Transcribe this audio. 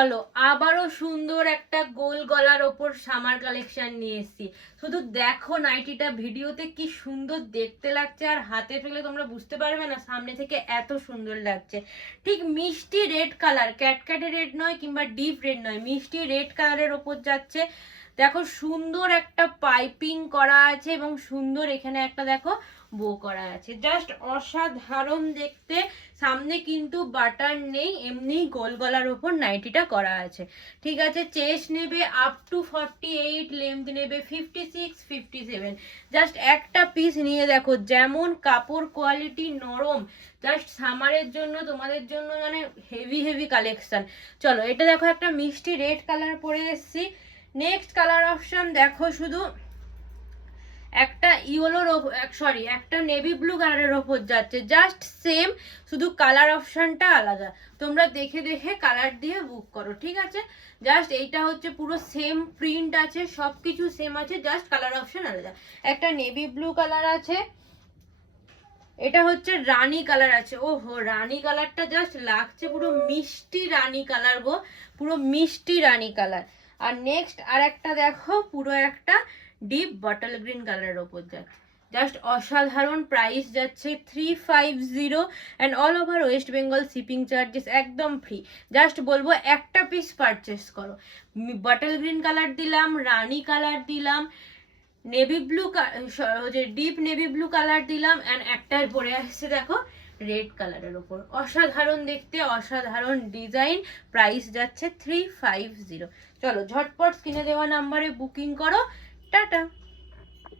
চলো আবারও সুন্দর একটা গোল গলার ওপর সামার কালেকশন নিয়ে এসেছি। শুধু দেখো নাইটিটা ভিডিওতে কি সুন্দর দেখতে লাগছে, আর হাতে ফেলে তোমরা বুঝতে পারবে না সামনে থেকে এত সুন্দর লাগছে। ঠিক মিষ্টি রেড কালার, ক্যাটক্যাটে রেড নয় কিংবা ডিপ রেড নয়, মিষ্টি রেড কালারের ওপর যাচ্ছে। দেখো সুন্দর একটা পাইপিং করা আছে এবং সুন্দর এখানে একটা দেখো বো করা আছে, জাস্ট অসাধারণ দেখতে। সামনে কিন্তু বাটার নেই, এমনি গোল গলার ওপর নাইটিটা করা আছে। ঠিক আছে, চেস্ট নেবে আপ টু 48, লেন্থ নেবে 56, 57। জাস্ট একটা পিস নিয়ে দেখো, যেমন কাপড় কোয়ালিটি নরম, জাস্ট সামারের জন্য তোমাদের জন্য মানে হেভি হেভি কালেকশন। চলো এটা দেখো একটা মিষ্টি রেড কালার পরে এসেছি। নেক্সট কালার অপশন দেখো, শুধু একটা ইয়েলোর সরি একটা নেভি ব্লু কালারের ওপর যাচ্ছে, জাস্ট সেম, শুধু কালার অপশনটা আলাদা। তোমরা দেখে দেখে কালার দিয়ে বুক করো, ঠিক আছে? জাস্ট এইটা হচ্ছে পুরো সেম প্রিন্ট আছে, সবকিছু সেম আছে, জাস্ট কালার অপশন আলাদা। একটা নেভি ব্লু কালার আছে, এটা হচ্ছে রানী কালার আছে। ওহো, রানী কালারটা জাস্ট লাগছে পুরো মিষ্টি রানী কালার গো, পুরো মিষ্টি রানী কালার। আর নেক্সট আর একটা দেখো, পুরো একটা ডিপ বটল গ্রিন কালারের ওপর যাচ্ছে, জাস্ট অসাধারণ। প্রাইস যাচ্ছে 350 and all over West Bengal shipping charges একদম ফ্রি। জাস্ট বলবো একটা পিস পারচেস করো। বটল গ্রিন কালার দিলাম, রানী কালার দিলাম, navy blue, deep navy blue colour দিলাম, অ্যান্ড একটার পরে আসছে দেখো রেড কালারের ওপর। অসাধারণ দেখতে, অসাধারণ ডিজাইন। প্রাইস যাচ্ছে 350। চলো ঝটপট স্ক্রিনে দেওয়া নাম্বারে বুকিং করো। টাটা।